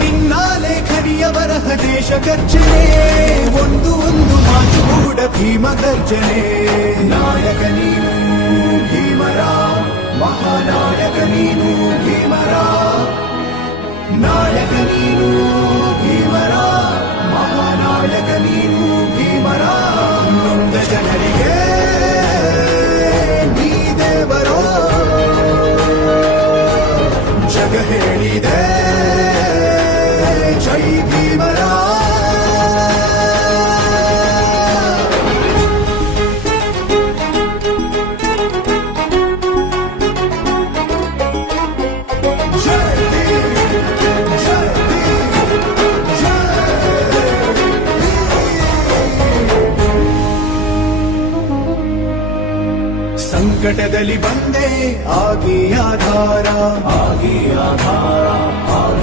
ನಿನ್ನ ಲೇಖನಿಯ ಬರಹ ದೇಶ ಗರ್ಜನೆ ಒಂದು ಒಂದು ಮಾತು ಕೂಡ ಭೀಮ ಗರ್ಜನೆ ನಾಯಕ ನೀನು ಭೀಮರ ಮಹಾನಾಯಕ ನೀನು ಭೀಮರ ನಾಯಕ ನೀನು ಭೀಮರ ಮಹಾನಾಯಕ ನೀನು ಭೀಮರ ನೊಂದ ಜನರಿಗೆ ನೀ ದೇವರೋ ಜಗ ಹೇಳಿದೆ ಸಂಕಟದಲ್ಲಿ ಬಂದೆ ಆಗಿ ಆಧಾರ ಆಗಿ ಆಧಾರ